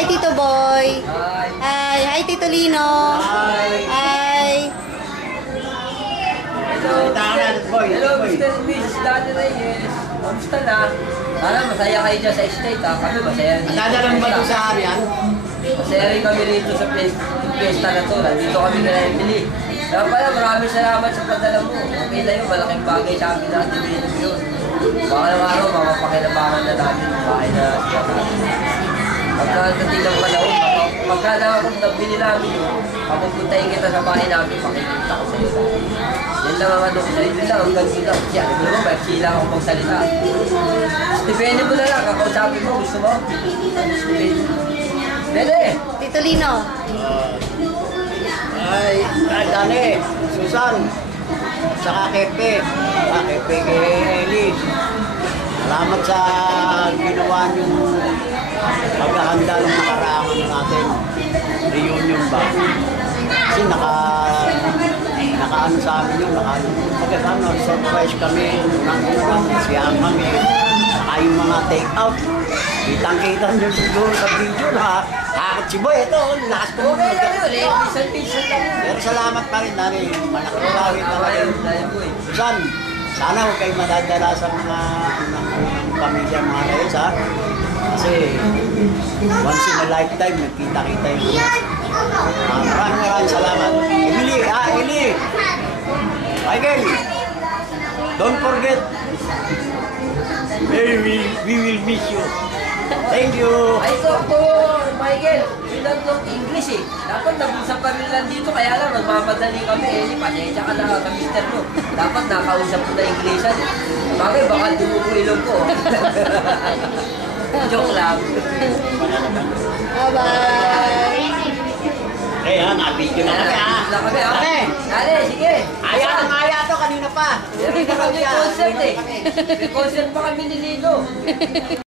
Hi, Tito Boy. Hi. Hi. Hi, Tito Lino. Hi. Hi. Hello, Mr. and Mrs. Daddy Reyes. Kamusta na? Sana masaya kayo dyan sa estate ha. Kami masaya rin. Nadala ba ito sa Arian? Masaya rin kami rito sa fiesta na to. Nandito kami na Emily. Kaya pala maraming salamat sa padala mo. Okay na yun, malaking bagay sa amin na activate mo yun. Baka ng araw, mapapakinabangan na namin yung bahay na siya natin. Pagkadating ng panahon, pagka na akong nabili namin yun, papupuntahin kita sa bahay namin, makikita ko sa iyo. Yan lang ang ano ko sa iyo, yun lang, hanggang doon lang. Siya, ano naman, maiksi lang ako magsalita. Stipende mo na lang, kakausapin mo, gusto mo? Stipende. Dede! Tito Lino. Ay, Dani, Susan, saka Kepe. Kepe kay Eli. Salamat sa ginawa niyong paghahanda ng nakaraangan natin. Reunion ba? Kasi nakaano sa amin yun, surprise kami, siyahan kami, saka yung mga take out. Kitang-kita nyo siguro sa video na hakot si Boy, ito, lakas ko. Okay lang yun, minsan-minsan lang yun. Pero salamat pa rin, Dani. Malaki pa rin. Susan, sana huwag kayo madadala sa mga pamilya, mga Reyes, ha? Kasi once in a lifetime, nagkita-kita yun. Maraming salamat. Emily, Eli! Michael! Don't forget, we will miss you. Thank you! Ay, ito po, Michael, we don't know English eh. Dapat nag-usap kami lang dito, kaya lang magmamadali kami eh. Pasensya ka na sa mister mo. Dapat nakausap ko na Englishan eh. Bakit? Baka dumugo ilong ko. Joke lang. Bye-bye. Eh, na-video na kami, ha? Na kami, ha? Okay. Dali, sige. Aya to kanina pa. May concert eh. May concert pa kami ni Lino.